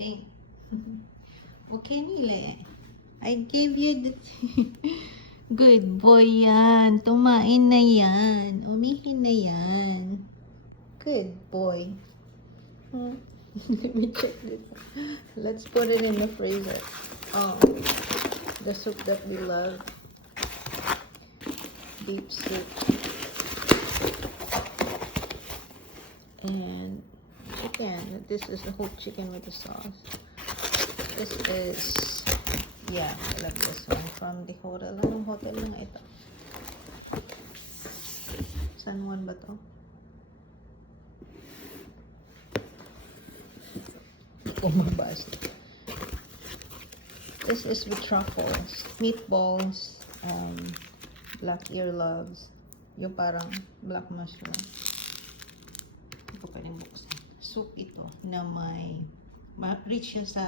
think. Okay nila. I gave you the... Good boy yan. Tumain na yan. Umihin na yan. Good boy. Let me check this. Let's put it in the freezer. Oh, the soup that we love. Beef soup. And chicken. This is the whole chicken with the sauce. This is, yeah, I love this one from the hotel. Anong hotel lang ito? San Juan ba to? Umabas. This is with truffles, meatballs, black earlobes, yung parang black mushroom. Hindi ko pwedeng buksan. Soup ito na may rich siya sa